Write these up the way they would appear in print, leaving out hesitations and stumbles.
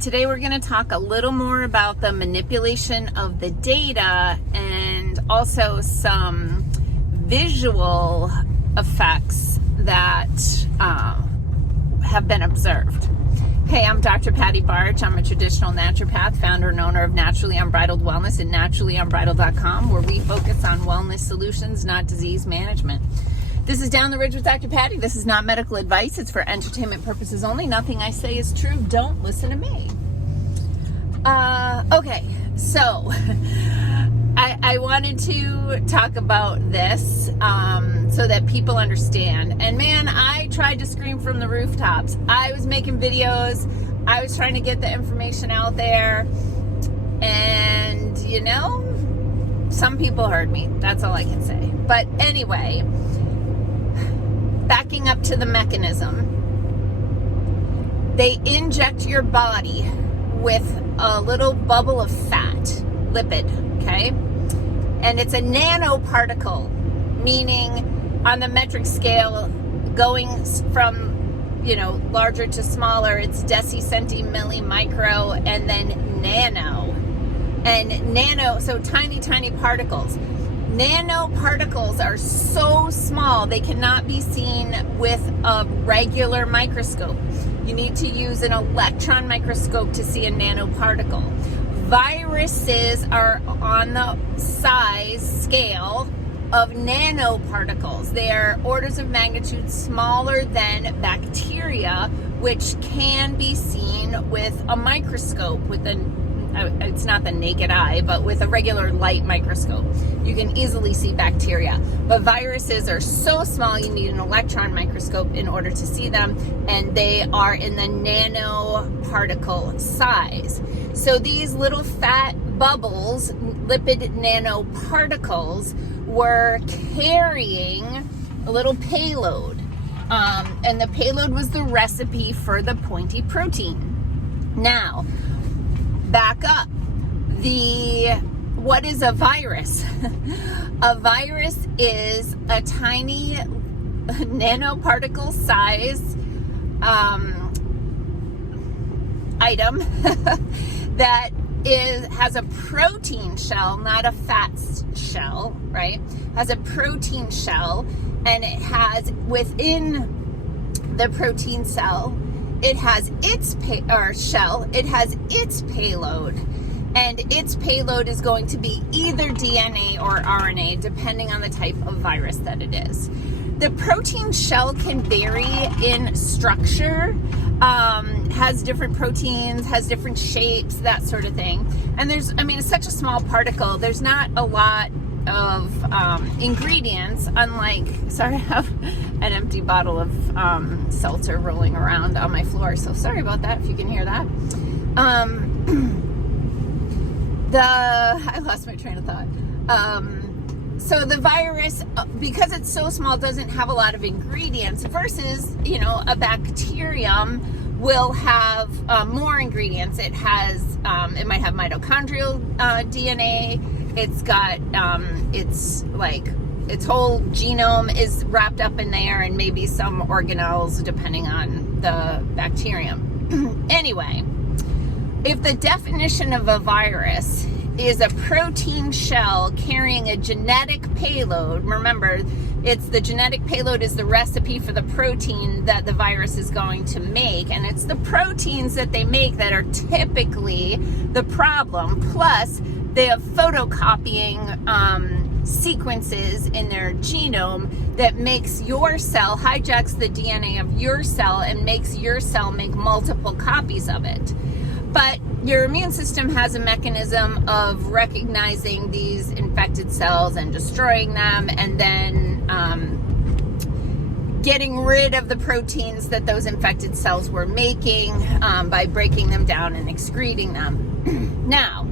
Today we're going to talk a little more about the manipulation of the data and also some visual effects that have been observed. Hey, I'm Dr. Patty Barch. I'm a traditional naturopath, founder and owner of Naturally Unbridled Wellness and naturallyunbridled.com, where we focus on wellness solutions, not disease management. This is Down the Ridge with Dr. Patty. This is not medical advice. It's for entertainment purposes only. Nothing I say is true. Don't listen to me. Okay, so I wanted to talk about this so that people understand. And man, I tried to scream from the rooftops. I was making videos. I was trying to get the information out there. And, you know, some people heard me. That's all I can say. But anyway, backing up to the mechanism, they inject your body with a little bubble of fat, lipid, okay? And it's a nanoparticle, meaning on the metric scale, going from, larger to smaller, it's deci, centi, milli, micro, and then nano. And nano, so tiny, tiny particles. Nanoparticles are so small, they cannot be seen with a regular microscope. You need to use an electron microscope to see a nanoparticle. Viruses are on the size scale of nanoparticles. They are orders of magnitude smaller than bacteria, which can be seen with a microscope, it's not the naked eye, but with a regular light microscope. You can easily see bacteria. But viruses are so small, you need an electron microscope in order to see them, and they are in the nanoparticle size. So these little fat bubbles, lipid nanoparticles, were carrying a little payload. And the payload was the recipe for the pointy protein. Now, back up. What is a virus? A virus is a tiny nanoparticle size item that has a protein shell, not a fat shell, right? Has a protein shell, and it has within the protein cell, it has its shell, it has its payload, and its payload is going to be either DNA or RNA, depending on the type of virus that it is. The protein shell can vary in structure, has different proteins, has different shapes, that sort of thing. And it's such a small particle, there's not a lot of ingredients, unlike, sorry, I have an empty bottle of seltzer rolling around on my floor, so sorry about that if you can hear that. I lost my train of thought. So the virus, because it's so small, doesn't have a lot of ingredients versus, a bacterium will have more ingredients. It has, it might have mitochondrial DNA. It's got, its whole genome is wrapped up in there, and maybe some organelles depending on the bacterium. Anyway, if the definition of a virus is a protein shell carrying a genetic payload, remember, the genetic payload is the recipe for the protein that the virus is going to make, and it's the proteins that they make that are typically the problem. Plus, they have photocopying sequences in their genome that makes your cell, hijacks the DNA of your cell and makes your cell make multiple copies of it. But your immune system has a mechanism of recognizing these infected cells and destroying them, and then getting rid of the proteins that those infected cells were making by breaking them down and excreting them. Now,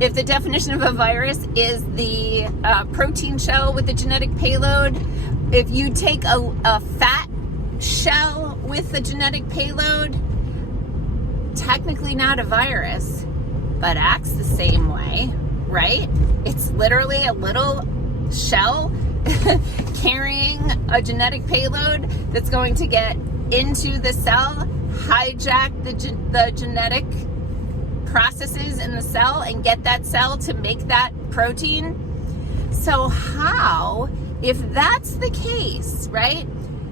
if the definition of a virus is the protein shell with the genetic payload, if you take a fat shell with the genetic payload, technically not a virus, but acts the same way, right? It's literally a little shell carrying a genetic payload that's going to get into the cell, hijack the genetic processes in the cell and get that cell to make that protein. So how, if that's the case, right,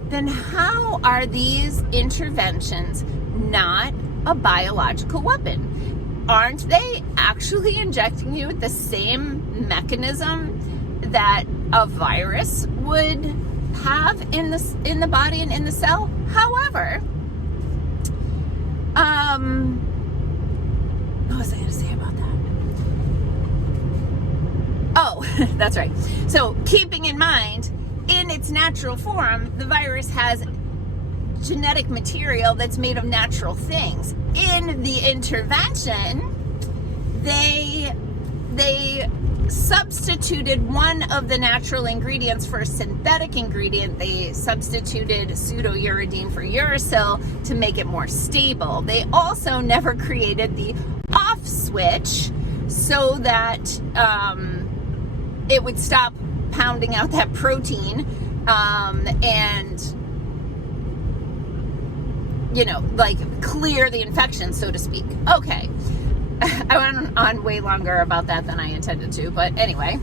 then how are these interventions not a biological weapon? Aren't they actually injecting you with the same mechanism that a virus would have in the body and in the cell? However, what was I going to say about that? Oh, that's right. So keeping in mind, in its natural form, the virus has genetic material that's made of natural things. In the intervention, they substituted one of the natural ingredients for a synthetic ingredient. They substituted pseudouridine for uracil to make it more stable. They also never created the off switch so that it would stop pounding out that protein and, you know, like clear the infection, so to speak. Okay. I went on way longer about that than I intended to, but anyway,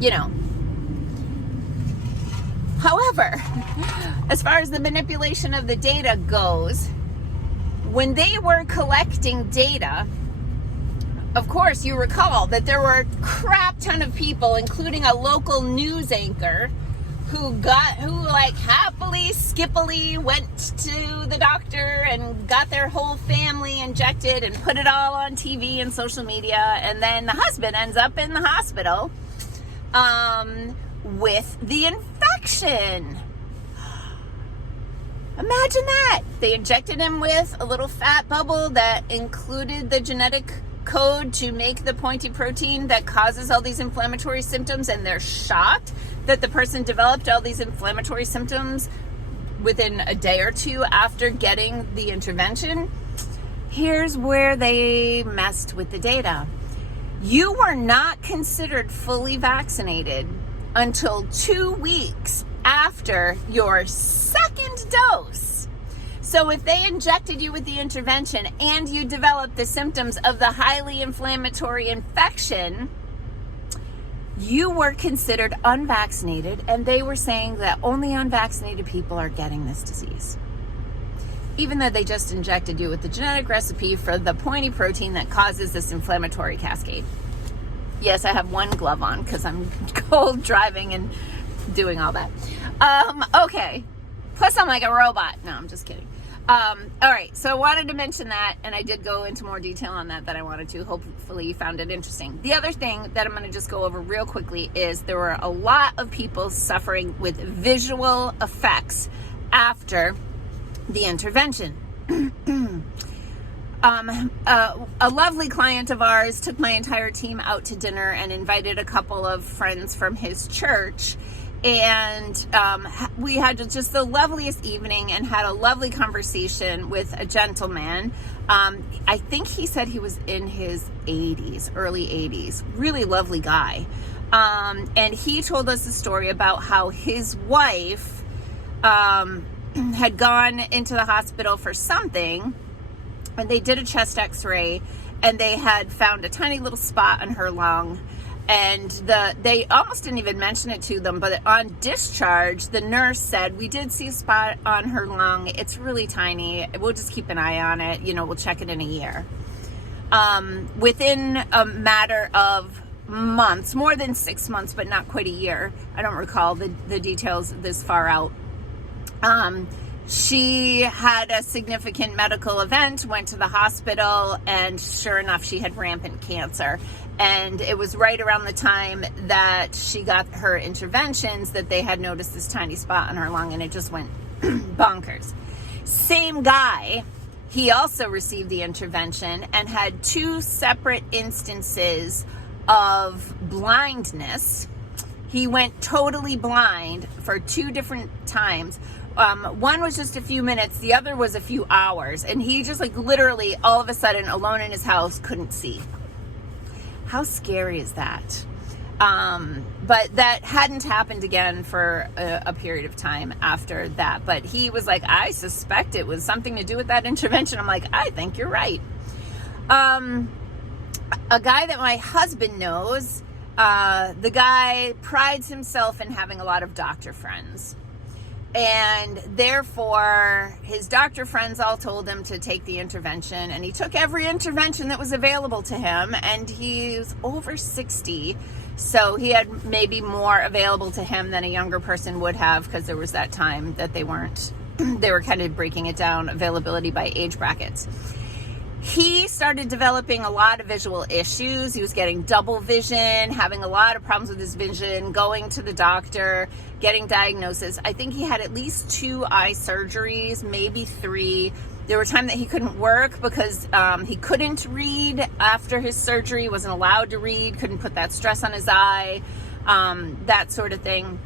you know. However, as far as the manipulation of the data goes, when they were collecting data, of course, you recall that there were a crap ton of people, including a local news anchor, who like happily, skippily went to the doctor and got their whole family injected and put it all on TV and social media. And then the husband ends up in the hospital with the infection. Imagine that. They injected him with a little fat bubble that included the genetic code to make the pointy protein that causes all these inflammatory symptoms, and they're shocked that the person developed all these inflammatory symptoms within a day or two after getting the intervention. Here's where they messed with the data. You were not considered fully vaccinated until 2 weeks after your second dose. So if they injected you with the intervention and you developed the symptoms of the highly inflammatory infection, you were considered unvaccinated, and they were saying that only unvaccinated people are getting this disease. Even though they just injected you with the genetic recipe for the pointy protein that causes this inflammatory cascade. Yes, I have one glove on because I'm cold driving and doing all that. Okay. Plus I'm like a robot. No, I'm just kidding. All right, so I wanted to mention that, and I did go into more detail on that I wanted to. Hopefully you found it interesting. The other thing that I'm going to just go over real quickly is there were a lot of people suffering with visual effects after the intervention. A lovely client of ours took my entire team out to dinner and invited a couple of friends from his church. And we had just the loveliest evening and had a lovely conversation with a gentleman. I think he said he was in his 80s, early 80s. Really lovely guy. And he told us a story about how his wife had gone into the hospital for something, and they did a chest x-ray, and they had found a tiny little spot on her lung. And they almost didn't even mention it to them, but on discharge, the nurse said, we did see a spot on her lung. It's really tiny. We'll just keep an eye on it. You know, we'll check it in a year. Within a matter of months, more than 6 months, but not quite a year. I don't recall the details this far out. She had a significant medical event, went to the hospital, and sure enough, she had rampant cancer. And it was right around the time that she got her interventions that they had noticed this tiny spot on her lung, and it just went bonkers. Same guy, he also received the intervention and had 2 separate instances of blindness. He went totally blind for 2 different times. One was just a few minutes, the other was a few hours, and he just like literally all of a sudden alone in his house couldn't see. How scary is that? But that hadn't happened again for a period of time after that. But he was like, I suspect it was something to do with that intervention. I'm like, I think you're right. A guy that my husband knows, the guy prides himself in having a lot of doctor friends. And therefore, his doctor friends all told him to take the intervention. And he took every intervention that was available to him. And he's over 60. So he had maybe more available to him than a younger person would have, because there was that time that they were kind of breaking it down, availability by age brackets. He started developing a lot of visual issues. He was getting double vision, having a lot of problems with his vision, going to the doctor, getting diagnosis. I think he had at least 2 eye surgeries, maybe 3. There were times that he couldn't work because he couldn't read after his surgery, wasn't allowed to read, couldn't put that stress on his eye, that sort of thing.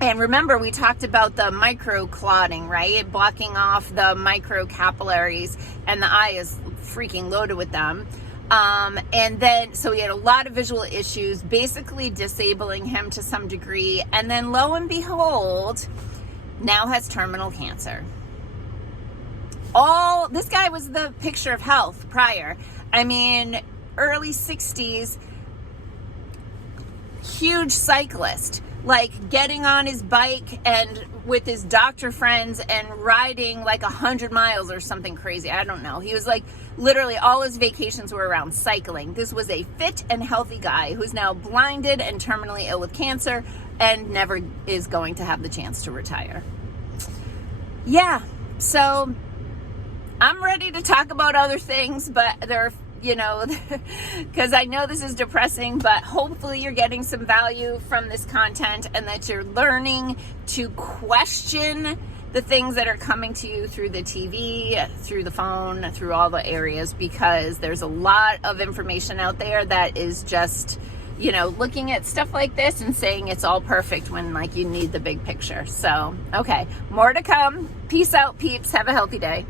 And remember, we talked about the microclotting, right? Blocking off the microcapillaries, and the eye is freaking loaded with them. And then, so he had a lot of visual issues, basically disabling him to some degree. And then lo and behold, now has terminal cancer. This guy was the picture of health prior. I mean, early 60s, huge cyclist, like getting on his bike and with his doctor friends and riding like 100 miles or something crazy. I don't know. He was like, literally all his vacations were around cycling. This was a fit and healthy guy who's now blinded and terminally ill with cancer and never is going to have the chance to retire. Yeah, so I'm ready to talk about other things, but there are, because I know this is depressing, but hopefully you're getting some value from this content, and that you're learning to question the things that are coming to you through the TV, through the phone, through all the areas, because there's a lot of information out there that is just, looking at stuff like this and saying it's all perfect when like you need the big picture. So, okay, more to come. Peace out, peeps. Have a healthy day.